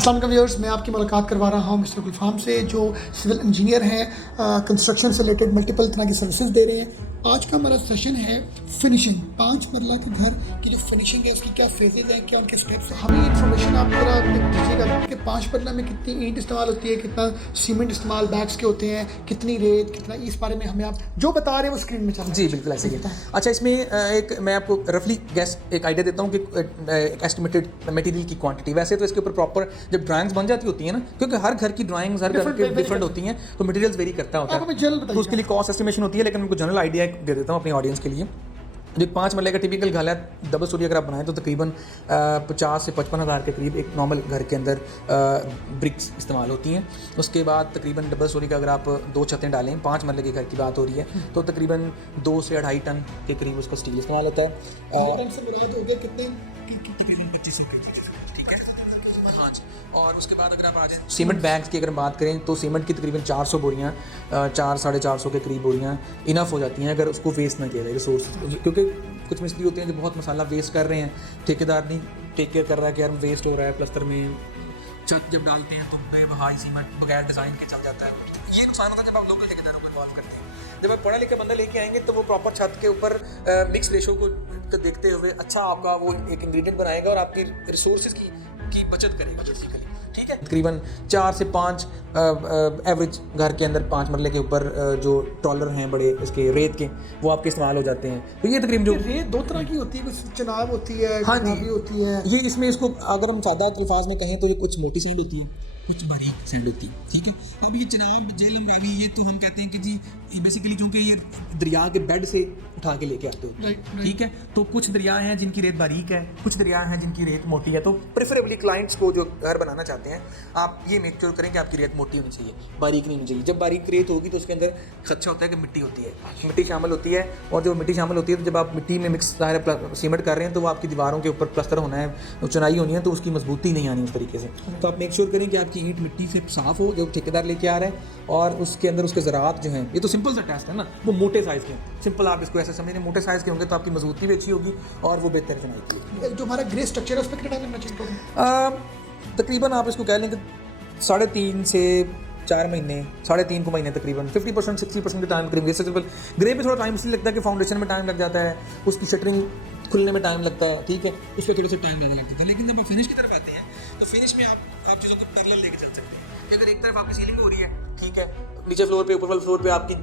अस्सलाम वालेकुम व्यूअर्स, मैं आपकी मुलाकात करवा रहा हूँ मिस्टर गुलफाम से, जो सिविल इंजीनियर हैं, कंस्ट्रक्शन से रिलेटेड मल्टीपल तरह की सर्विसेज दे रहे हैं। आज का हमारा सेशन है फिनिशिंग। 5 मरला के घर की जो फिनिशिंग है उसकी क्या फेजेज हैं, क्या उनके स्टेप्स हैं, हमें इन्फॉर्मेशन आप जरा दीजिएगा कि 5 मरला में कितनी ईंट इस्तेमाल होती है, कितना सीमेंट इस्तेमाल बैग्स के होते हैं, कितनी रेत, कितना, इस बारे में हमें आप जो बता रहे हैं वो स्क्रीन में चल। जी बिल्कुल ऐसे ही है। अच्छा, इसमें एक मैं आपको रफली गैस एक आइडिया देता हूँ कि एक एस्टिमेटेड मटेरियल की क्वांटिटी। वैसे तो इसके ऊपर प्रॉपर जब ड्राइंग्स बन जाती होती है ना, क्योंकि हर घर की ड्राइंग्स हर घर के डिफरेंट होती हैं, तो मटेरियल्स वेरी करता होता है, तो उसके लिए कॉस्ट एस्टिमेशन होती है। लेकिन मैं जनरल आइडिया दे देता हूँ अपनी ऑडियंस के लिए। जो 5 मरले का टिपिकल घर है, डबल स्टोरी अगर आप बनाएं तो तकरीबन 50 से 55 हज़ार के करीब एक नॉर्मल घर के अंदर ब्रिक्स इस्तेमाल होती हैं। उसके बाद तकरीबन डबल स्टोरी का अगर आप 2 छतें डालें, 5 मरले के घर की बात हो रही है, तो तकरीबन 2 से 2.5 टन के करीब उसका स्टील इस्तेमाल होता है। हाँ जी। और उसके बाद अगर आप आ जाए सीमेंट बैग्स की अगर बात करें तो सीमेंट की तकरीबन 400 बोरियाँ, 400-450 के करीब बोरियाँ इनफ हो जाती हैं अगर उसको वेस्ट ना किया जाए रिसोर्स। क्योंकि कुछ मिस्त्री होते हैं जो बहुत मसाला वेस्ट कर रहे हैं, ठेकेदार नहीं टेक केयर कर रहा है कि यार वेस्ट हो रहा है, प्लस्तर में छत जब डालते हैं तो बेवहाई सीमेंट बगैर डिज़ाइन के चल जाता है। ये नुकसान होता है जब आप लोकल ठेकेदारों को इन्वॉल्व करते हैं। जब आप पढ़ा लिखा बंदा लेके आएंगे तो वो प्रॉपर छत के ऊपर मिक्स रेशो को देखते हुए अच्छा आपका वो एक इंग्रेडिएंट बनाएगा और आपके रिसोर्सेज की बचत करेगा बेसिकली। ठीक है, तकरीबन 4 से 5 एवरेज घर के अंदर 5 मरले के ऊपर जो ट्रॉलर हैं बड़े इसके रेत के, वो आपके इस्तेमाल हो जाते हैं। तो ये तकरीबन जो रेत 2 तरह की होती है, कुछ चनाब होती है, हाँ जी होती है। ये इसमें इसको अगर हम सादा अल्फाज में कहें तो ये कुछ मोटी सैंड होती है, कुछ बारीक सैंड होती है। ठीक है, अब ये जनाब जेलम रावी, ये तो हम कहते हैं कि जी बेसिकली क्योंकि ये दरिया के बेड से उठा के लेके आते हो। ठीक है, तो कुछ दरिया हैं जिनकी रेत बारीक है, कुछ दरिया हैं जिनकी रेत मोटी है। तो प्रेफरेबली क्लाइंट्स को जो घर बनाना चाहते हैं, आप ये मेक श्योर करें कि आपकी रेत मोटी होनी चाहिए, बारीक नहीं होनी चाहिए। जब बारीक रेत होगी तो उसके अंदर खदशा होता है कि मिट्टी होती है, मिट्टी शामिल होती है, और जो मिट्टी शामिल होती है तो जब आप मिट्टी में मिक्स सीमेंट कर रहे हैं तो वो आपकी दीवारों के ऊपर प्लस्तर होना है, चुनाई होनी है, तो उसकी मजबूती नहीं आनी उस तरीके से। तो आप मेक श्योर करें कि आपकी ईंट मिट्टी से साफ़ हो जो ठेकेदार लेके आ रहा है, और उसके अंदर उसके ज़रात जो हैं, ये तो सिंपल सा टेस्ट है ना, वो मोटे साइज़ के हैं। सिंपल आप इसको ऐसे समझें, मोटे साइज़ के होंगे तो आपकी मजबूती भी अच्छी होगी और वो बेहतर चुनाई की। जो हमारा ग्रे स्ट्रक्चर है उस पर कितना टाइम लगना चाहिए? तकरीबन आप इसको कह लें कि 3.5 से 4 महीने, 3.5 को महीने तकरीबन 50% 60% टाइम करेंगे। ग्रे पे थोड़ा टाइम इसलिए लगता है कि फाउंडेशन में टाइम लग जाता है, उसकी शटरिंग खुलने में टाइम लगता है। ठीक है, उस पर थोड़ा सा टाइम ज़्यादा लगता है। लेकिन जब आप फिनिश की तरफ आते हैं तो फिनिश में आप चीज़ों को पैरेलल लेके चल सकते हैं। अगर एक तरफ आपकी सीलिंग हो रही है, ठीक है, नीचे फ्लोर पे, ऊपर वाले फ्लोर पे आपकी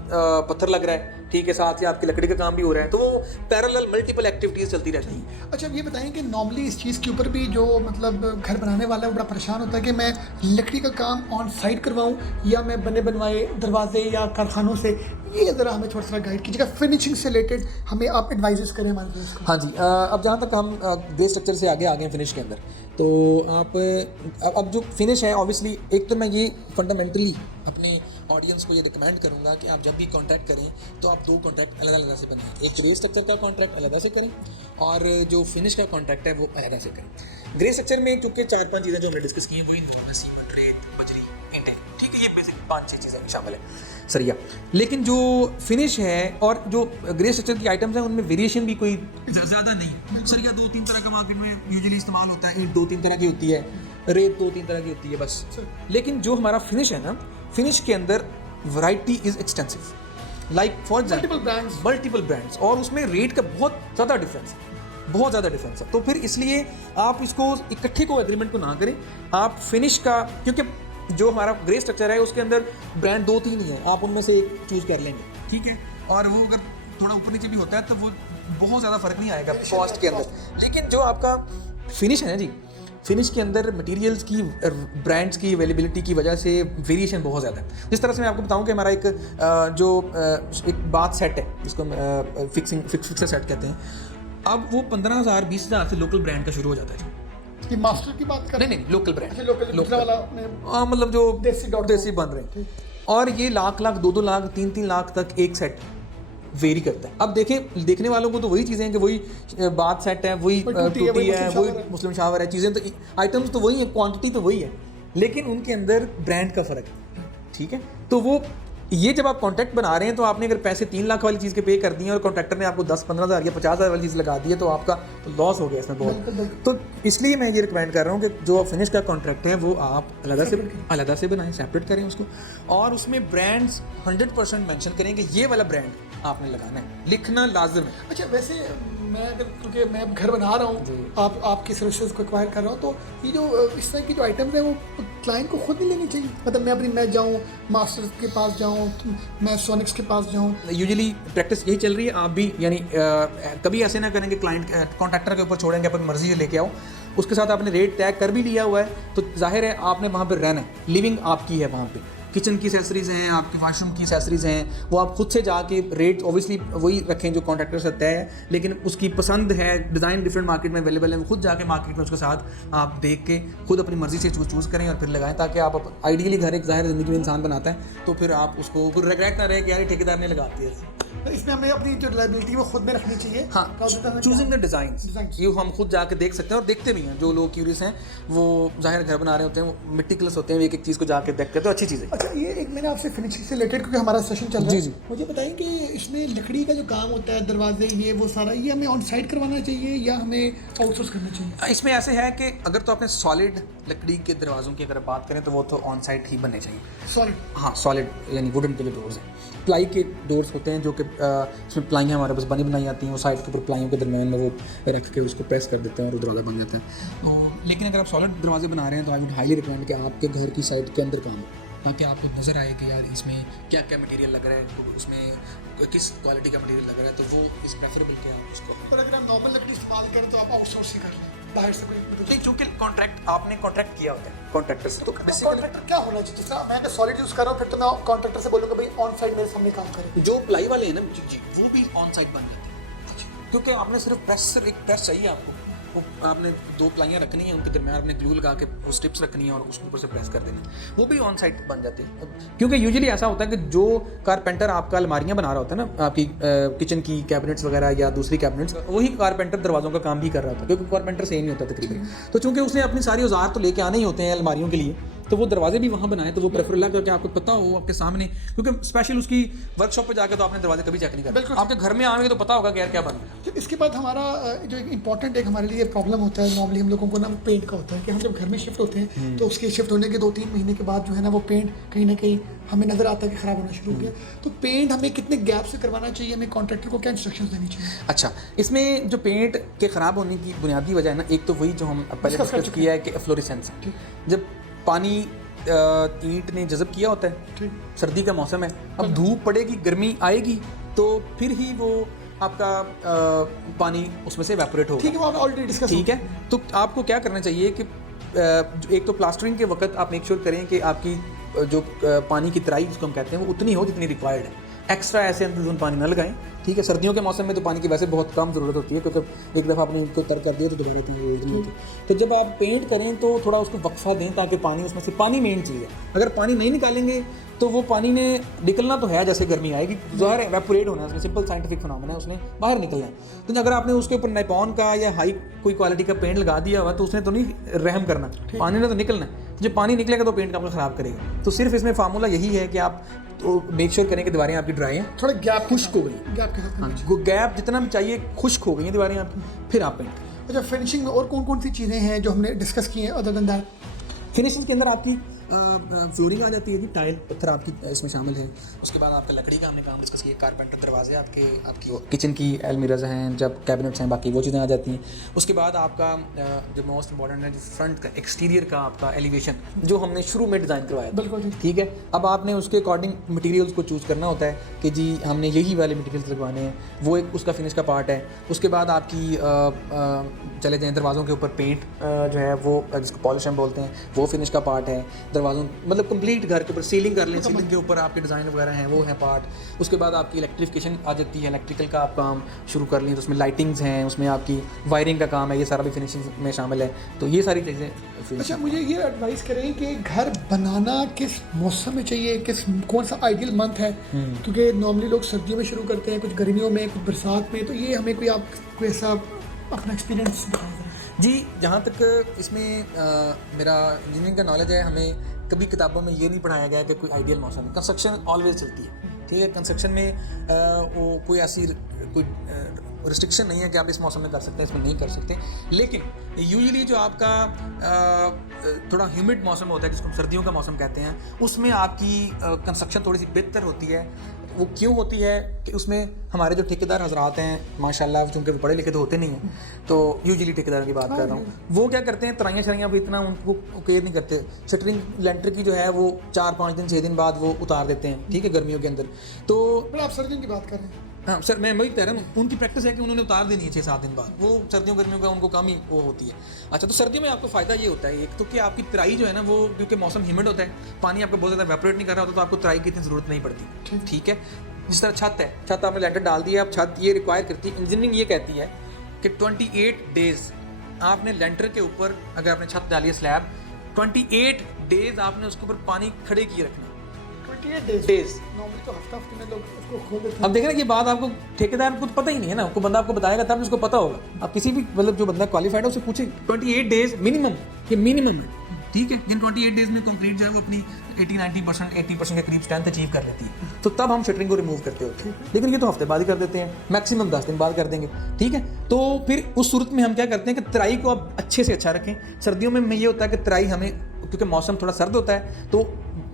पत्थर लग रहा है, ठीक है, साथ ही आपकी लकड़ी का काम भी हो रहा है, तो वो पैरेलल मल्टीपल एक्टिविटीज़ चलती रहती हैं। अच्छा, ये बताएं कि नॉर्मली इस चीज़ के ऊपर भी जो मतलब घर बनाने वाला है वो बड़ा परेशान होता है कि मैं लकड़ी का काम ऑन साइट करवाऊँ या मैं बने बनवाए दरवाजे या कारखानों से। ये ज़रा हमें थोड़ा सा गाइड कीजिएगा, फिनिशिंग से रिलेटेड हमें आप एडवाइजेस करें हमारे दोस्त को। हाँ जी, अब जहाँ तक हम ग्रे स्ट्रक्चर से आगे आ गए फिनिश के अंदर, तो आप अब जो फिनिश है ऑब्वियसली, एक तो मैं ये फंडामेंटली अपने ऑडियंस को ये रिकमेंड करूँगा कि आप जब भी कॉन्ट्रैक्ट करें तो आप 2 कॉन्ट्रैक्ट अलग से बनाएं। एक ग्रे स्ट्रक्चर का कॉन्ट्रैक्ट अलग से करें और जो फिनिश का कॉन्ट्रैक्ट है वो अलग से करें। ग्रे स्ट्रक्चर में चूँकि 4-5 चीज़ें जो हमने डिस्कस की हैं, वही सीमेंट, रेत, बजरी, ईंटें, ठीक है, ये बेसिक 5-6 चीज़ें शामिल है, सरिया। लेकिन जो फिनिश है और जो ग्रे स्ट्रक्चर की आइटम्स हैं उनमें वेरिएशन भी कोई ज़्यादा नहीं। सरिया 2-3 तरह का मार्केट में यूजुअली इस्तेमाल होता है, ईंट 2-3 तरह की होती है, रेत 2-3 तरह की होती है बस। लेकिन जो हमारा फिनिश है ना, फिनिश के अंदर variety is extensive, like for example multiple brands, और उसमें रेट का बहुत ज़्यादा डिफरेंस है। तो फिर इसलिए आप इसको इकट्ठे को एग्रीमेंट को ना करें, आप फिनिश का, क्योंकि जो हमारा ग्रे स्ट्रक्चर है उसके अंदर ब्रांड 2-3 ही है, आप उनमें से एक चूज़ कर लेंगे, ठीक है, और वो अगर थोड़ा ऊपर नीचे भी होता है तो वो बहुत ज़्यादा फ़र्क नहीं आएगा कॉस्ट के अंदर। लेकिन जो आपका फिनिश है ना जी, फिनिश के अंदर मटेरियल्स की, ब्रांड्स की अवेलेबिलिटी की वजह से वेरिएशन बहुत ज़्यादा है। जिस तरह से मैं आपको बताऊं कि हमारा एक बाथ सेट है जिसको फिक्सर सेट कहते हैं, अब वो 15,000-20,000 से लोकल ब्रांड का शुरू हो जाता है। ये मास्टर की बात कर? नहीं, लोकल ब्रांड, लोकल वाला, मतलब जो देसी बन रहे हैं, और ये लाख 2-2 लाख 3-3 लाख तक एक सेट वेरी करता है। अब देखने वालों को तो वही चीज़ें हैं कि वही बाथ सेट है, वही टूटी है, वही मुस्लिम शावर है, चीज़ें तो आइटम्स तो वही है, क्वांटिटी तो वही है, लेकिन उनके अंदर ब्रांड का फ़र्क है। ठीक है, तो वो ये जब आप कॉन्ट्रैक्ट बना रहे हैं तो आपने अगर पैसे 3 लाख वाली चीज़ के पे कर दिए और कॉन्ट्रैक्टर ने आपको 10-15 हज़ार या 50 हज़ार वाली चीज़ लगा दी है तो आपका लॉस हो गया इसमें बहुत। तो इसलिए मैं ये रिकमेंड कर रहा हूँ कि जो फिनिश का कॉन्ट्रैक्ट है वो आप अलग से बनाएं, सेपरेट करें उसको, और उसमें ब्रांड्स 100% मेंशन करें कि ये वाला ब्रांड आपने लगाना है, लिखना लाजिम है। अच्छा, वैसे मैं अगर, क्योंकि मैं अब घर बना रहा हूँ, आपकी सर्विसेज को एक्वायर कर रहा हूँ, तो ये जो इस तरह की जो आइटम्स हैं वो क्लाइंट को खुद नहीं लेनी चाहिए? मतलब मैं जाऊँ मास्टर्स के पास जाऊँ, मैं सोनिक्स के पास जाऊँ? यूजुअली प्रैक्टिस यही चल रही है, आप भी यानी कभी ऐसे ना करेंगे क्लाइंट कॉन्ट्रैक्टर के ऊपर छोड़ेंगे अपनी मर्जी से लेके आओ, उसके साथ आपने रेट तय कर भी लिया हुआ है तो जाहिर है आपने वहाँ पर रहना है, लिविंग आपकी है वहाँ पे, किचन की एसेसरीज़ हैं, आपके वाशरूम की एसेसरीज़ हैं, वो आप खुद से जाके रेट ऑब्वियसली वही रखें जो कॉन्ट्रैक्टर से तय है, लेकिन उसकी पसंद है, डिज़ाइन डिफरेंट मार्केट में अवेलेबल है, वो खुद जाके मार्केट में उसके साथ आप देख के खुद अपनी मर्जी से चूज़ करें और फिर लगाएं, ताकि आप आइडियली घर एक ज़ाहिर ज़िंदगी में इंसान बनाता है तो फिर आप उसको कोई रिग्रेट ना रहे कि यार ठेकेदार ने लगाती है। तो इसमें हमें अपनी जो लाइबिलिटी वो खुद में रखनी चाहिए। हाँ, चूजिंग द डिज़ाइन ये हम खुद जाके देख सकते हैं और देखते भी हैं। जो लोग क्यूरियस हैं वो ज़ाहिर घर बना रहे होते हैं, वो मेटिकुलस होते हैं, एक एक चीज़ को जाके देखते हैं, तो अच्छी चीज़ है। अच्छा, ये एक मैंने आपसे फिनिशिंग से रिलेटेड, क्योंकि हमारा सेशन चल रहा है, जी। मुझे बताएं कि इसमें लकड़ी का जो काम होता है, दरवाजे ये वो सारा, ये हमें ऑन साइड करवाना चाहिए या हमें आउटसोर्स करना चाहिए? इसमें ऐसे है कि अगर तो आपने सॉलिड लकड़ी के दरवाज़ों की अगर बात करें तो वो तो ऑन साइड ही बनने चाहिए। सॉलिड? हाँ, सॉलिड यानी वुडन के जो डोर्स हैं, प्लाई के डोर्स होते हैं जो कि इसमें प्लाइयाँ हमारे पास बनी बनाई आती हैं, वो साइड के ऊपर प्लाइयों के दरम्यान में वो रख के उसको प्रेस कर देते हैं और वो दरवाज़ा बन जाता है। तो लेकिन अगर आप सॉलिड दरवाजे बना रहे हैं तो आई वुड हाईली रिकमेंड कि आपके घर की साइड के अंदर काम हो, ताकि आपको नज़र आए कि यार इसमें क्या क्या मटेरियल लग रहा है, उसमें किस क्वालिटी का मटेरियल लग रहा है, तो वो इस प्रेफरेबल के आप उसको। और अगर आप नॉर्मल लकड़ी इस्तेमाल करें तो आप आउटसोर्स ही कर लें, बाहर से कोई नहीं, चूँकि आपने कॉन्ट्रैक्ट किया होता है कॉन्ट्रैक्टर से, तो कॉन्ट्रैक्टर क्या होना चाहिए? जिस तरह मैं अगर सॉलिड यूज़ कर रहा हूँ फिर तो मैं कॉन्ट्रैक्टर से बोलूँगा भाई ऑन साइड मेरे सामने काम करें। जो प्लाई वाले हैं ना जी, वो भी ऑन साइड बन जाते हैं, क्योंकि आपने सिर्फ एक प्रेस चाहिए आपको, वो आपने 2 प्लाइयाँ रखनी है, उनके दरम्यान आपने ग्लू लगा के वो स्ट्रिप्स रखनी है और उसके ऊपर से प्रेस कर देना है, वो भी ऑन साइड बन जाती है। क्योंकि यूजुअली ऐसा होता है कि जो कारपेंटर आपका अलमारियाँ बना रहा होता है ना, आपकी किचन की कैबिनेट्स वगैरह या दूसरी कैबिनेट्स, वही कारपेंटर दरवाज़ों का काम भी कर रहा होता है, क्योंकि कारपेंटर सेम ही होता है तकरीबन। तो चूँकि उसने अपनी सारी औजार तो लेके आने ही होते हैं अलमारियों के लिए, तो वो दरवाजे भी वहाँ बनाए तो वो प्रेफर लगा कि आपको पता हो आपके सामने, क्योंकि स्पेशल उसकी वर्कशॉप पे जाकर तो आपने दरवाजे कभी चेक नहीं करते, आपके घर में आएंगे तो पता होगा कि यार क्या बन रहा है। तो इसके बाद हमारा जो एक इंपॉर्टेंट एक हमारे लिए प्रॉब्लम होता है नॉर्मली हम लोगों को ना, वो पेंट का होता है कि हम जब घर में शिफ्ट होते हैं तो उसके शिफ्ट होने के 2-3 महीने के बाद जो है ना वो पेंट कहीं ना कहीं हमें नज़र आता है कि ख़राब होना शुरू हो गया। तो पेंट हमें कितने गैप से करवाना चाहिए, हमें कॉन्ट्रैक्टर को क्या इंस्ट्रक्शंस देनी चाहिए? अच्छा, इसमें जो पेंट के ख़राब होने की बुनियादी वजह है ना, एक तो वही जो हम पहले डिस्कस किया है कि फ्लोरेसेंस, जब पानी ईंट ने जज़ब किया होता है, सर्दी का मौसम है, अब धूप पड़ेगी, गर्मी आएगी, तो फिर ही वो आपका पानी उसमें से एवेपोरेट होगा। ठीक है, वो आपने ऑलरेडी डिस्कस। ठीक है, तो आपको क्या करना चाहिए कि एक तो प्लास्टरिंग के वक्त आप मेक श्योर करें कि आपकी जो पानी की तराई जिसको हम कहते हैं वो उतनी हो जितनी रिक्वायर्ड है, एक्स्ट्रा ऐसे अंदर पानी न लगाएं। ठीक है, सर्दियों के मौसम में तो पानी की वैसे बहुत कम ज़रूरत होती है, क्योंकि एक दफ़ा आपने इनको तर कर दिया तो दोबारा इतनी ज़रूरत नहीं होती। तो जब आप पेंट करें तो थोड़ा उसको वक्फा दें, ताकि पानी उसमें से, पानी मेन चीज़ है, अगर पानी नहीं निकालेंगे तो वो पानी ने निकलना तो है, जैसे गर्मी आएगी ज़ाहिर है एवेपोरेट होना है, उसमें सिंपल साइंटिफिक फिनोमेना है, उसने बाहर निकलना है। तो अगर आपने उसके ऊपर नाइपॉन का या हाई कोई क्वालिटी का पेंट लगा दिया हुआ तो उसने तो नहीं रहम करना, पानी ने तो निकलना है। जब पानी निकलेगा तो पेंट आपको ख़राब करेगा। तो सिर्फ इसमें फार्मूला यही है कि आप तो मेक श्योर करें कि दीवारें आपकी ड्राई हैं, थोड़ा गैप खुश्क हो गई, गैप के साथ। हाँ, गैप जितना भी चाहिए खुश्क हो गई हैं दीवारें आपकी, फिर आप पेंट। अच्छा, फिनिशिंग में और कौन कौन सी चीज़ें हैं जो हमने डिस्कस की हैं अदर देन दैट? फिनिशिंग के अंदर आपकी फ्लोरिंग आ जाती है जी, टाइल पत्थर आपकी इसमें शामिल है। उसके बाद आपका लकड़ी का हमने काम डिस्कस किया, कारपेंटर दरवाजे आपकी किचन की अलमीराज हैं, जब कैबिनेट्स हैं, बाकी वो चीज़ें आ जाती हैं। उसके बाद आपका जो मोस्ट इंपॉर्टेंट है, जो फ्रंट का एक्सटीरियर का आपका एलिवेशन, जो हमने शुरू में डिज़ाइन करवाया, बिल्कुल ठीक है। अब आपने उसके अकॉर्डिंग मटेरियल्स को चूज़ करना होता है कि जी हमने यही वाले मटेरियल्स लगवाने हैं, वो एक उसका फिनिश का पार्ट है। उसके बाद आपकी चले जाएँ दरवाज़ों के ऊपर पेंट जो है वो जिसको पॉलिश हम बोलते हैं, वो फिनिश का पार्ट है। दरवाज़ों मतलब कंप्लीट घर के ऊपर सीलिंग कर लें, सीलिंग के ऊपर आपके डिज़ाइन वगैरह हैं वो हैं पार्ट। उसके बाद आपकी इलेक्ट्रिफिकेशन आ जाती है, इलेक्ट्रिकल का आप काम शुरू कर लें, तो उसमें लाइटिंग्स हैं, उसमें आपकी वायरिंग का काम है, ये सारा भी फिनिशिंग में शामिल है। तो ये सारी चीज़ें। अच्छा, मुझे ये एडवाइस करें कि घर बनाना किस मौसम में चाहिए, कौन सा आइडियल मंथ है? क्योंकि नॉर्मली लोग सर्दियों में शुरू करते हैं, कुछ गर्मियों में, कुछ बरसात में, तो ये हमें कोई ऐसा अपना एक्सपीरियंस बताएं। जी, जहाँ तक इसमें मेरा इंजीनियरिंग का नॉलेज है, हमें कभी किताबों में ये नहीं पढ़ाया गया कि कोई आइडियल मौसम है। कंस्ट्रक्शन ऑलवेज चलती है, ठीक है। कंस्ट्रक्शन में वो कोई ऐसी कोई रिस्ट्रिक्शन नहीं है कि आप इस मौसम में कर सकते हैं, इसमें नहीं कर सकते। लेकिन यूजुअली जो आपका थोड़ा ह्यूमिड मौसम होता है, जिसको हम सर्दियों का मौसम कहते हैं, उसमें आपकी कंस्ट्रक्शन थोड़ी सी बेहतर होती है। वो क्यों होती है कि उसमें हमारे जो ठेकेदार हजरात हैं माशाल्लाह, चूँकि पढ़े लिखे तो होते नहीं हैं, तो यूजुअली ठेकेदारों की बात कर रहा हूँ, वो क्या करते हैं, तराइयाँ शराइयाँ भी इतना उनको केयर नहीं करते। शटरिंग लेंटर की जो है वो 4-5 दिन 6 दिन बाद वो उतार देते हैं, ठीक है, गर्मियों के अंदर। तो आप सर्दियों की बात कर रहे हैं? हाँ सर, मैं वही कह रहा हूँ, उनकी प्रैक्टिस है कि उन्होंने उतार देनी है 6-7 दिन बाद, वो सर्दियों गर्मियों का उनको कम ही वो होती है। अच्छा, तो सर्दियों में आपको फ़ायदा ये होता है एक तो कि आपकी तराई जो है ना, वो क्योंकि मौसम ह्यूमिड होता है, पानी आपको बहुत ज़्यादा एवेपोरेट नहीं कर रहा होता, तो आपको तराई की इतनी ज़रूरत नहीं पड़ती, ठीक है। जिस तरह छत है, छत आपने लेंटर डाल दिया, अब छत ये रिक्वायर करती है, इंजीनियरिंग ये कहती है कि 28 डेज़ आपने लेंटर के ऊपर, अगर आपने छत डाली है स्लैब, 28 डेज़ आपने उसके ऊपर पानी खड़े किए रखना। 28 डेज। नॉर्मली तो हफ्ते में लोग उसको खोल देते हैं। अब देख रहे हैं, ये बात आपको ठेकेदार को पता ही नहीं है ना, कोई बंदा आपको बताएगा तब उसको पता होगा। आप किसी भी मतलब जो बंदा क्वालिफाइड है उससे पूछे, 28 डेज मिनिमम, ये मिनिमम है, ठीक है। जिन 28 डेज में कंक्रीट जो है वो अपनी 80% के करीब स्ट्रेंथ अचीव कर लेती है, तो तब हम शटरिंग को रिमूव करते होते हैं। लेकिन ये तो हफ्ते बाद ही कर देते हैं, मैक्सिमम 10 दिन बाद कर देंगे, ठीक है। तो फिर उस सूरत में हम क्या करते हैं कि तराई को आप अच्छे से अच्छा रखें। सर्दियों में ये होता है कि तराई हमें, क्योंकि मौसम थोड़ा सर्द होता है, तो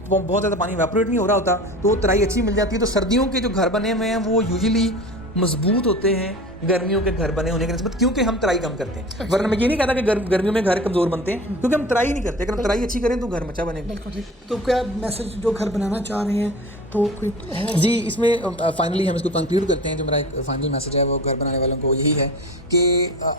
बहुत ज़्यादा पानी एवेपोरेट नहीं हो रहा होता, तो वो तराई अच्छी मिल जाती है। तो सर्दियों के जो घर बने हुए हैं वो यूजुअली मजबूत होते हैं गर्मियों के घर बने होने के निस्बत, क्योंकि हम तराई कम करते हैं। वरना मैं ये नहीं कहता कि गर्मियों में घर कमज़ोर बनते हैं, क्योंकि हम तराई नहीं करते। अगर हम तराई अच्छी करें तो घर अच्छा बनेगा। बिल्कुल ठीक। तो क्या मैसेज जो घर बनाना चाह रहे हैं तो कोई है? जी, इसमें फाइनली हम इसको कंक्लूड करते हैं। जो मेरा एक फाइनल मैसेज है वो घर बनाने वालों को यही है कि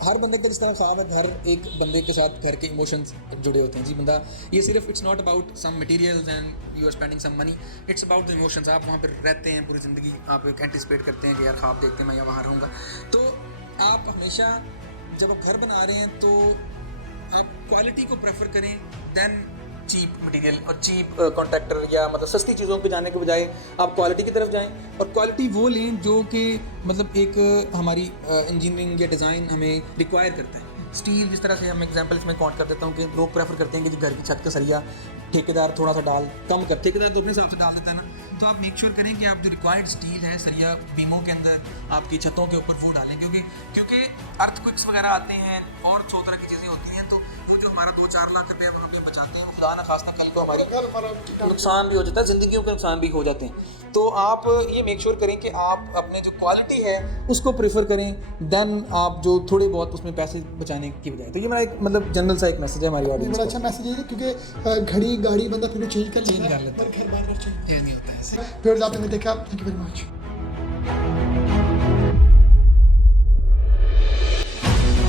हर बंदे का जिस तरह ख्वाब है, घर एक बंदे के साथ घर के इमोशंस जुड़े होते हैं। जी, बंदा ये सिर्फ it's not about some materials and you are spending some money, it's about the emotions. आप वहाँ पर रहते हैं पूरी ज़िंदगी, आप एक एंटिसिपेट करते हैं कि यार ख्वाब देख के मैं वहाँ रहूँगा। तो आप हमेशा जब आप घर बना रहे हैं तो आप क्वालिटी को प्रेफर करें दैन चीप मटेरियल और चीप कॉन्ट्रैक्टर या मतलब सस्ती चीज़ों पे जाने के बजाय आप क्वालिटी की तरफ जाएं, और क्वालिटी वो लें जो कि मतलब एक हमारी इंजीनियरिंग या डिज़ाइन हमें रिक्वायर करता है। स्टील, जिस तरह से हम एग्जांपल इसमें काउंट कर देता हूँ कि लोग प्रेफर करते हैं कि घर की छत का सरिया ठेकेदार थोड़ा सा कम कर, ठेकेदार तो अपने हिसाब से डाल देता है ना, तो आप मेक श्योर करें कि आप जो रिक्वायर्ड स्टील है सरिया बीमों के अंदर आपकी छतों के ऊपर वो डालें, क्योंकि अर्थक्वेक्स वगैरह आते हैं और 100 तरह की चीज़ें होती हैं, तो वो जो हमारा 2-4 लाख रुपये हम रुपये बचाते हैं, खुदा ना खास्ता कल को हमारे नुकसान भी हो जाता है, ज़िंदगियों के नुकसान भी हो जाते हैं। तो आप ये मेक श्योर करें कि आप अपने जो क्वालिटी है उसको प्रेफर करें, देन आप जो थोड़े बहुत उसमें पैसे बचाने की बजाय। तो ये मेरा एक मतलब जनरल सा एक मैसेज है हमारी ऑडियंस बड़ा अच्छा मैसेज है, क्योंकि घड़ी गाड़ी बंदा फिर चेंज कर लेता है, लेता है, घर बार बार चेंज ये नहीं होता है। फिर आपने देखा। Thank you very much.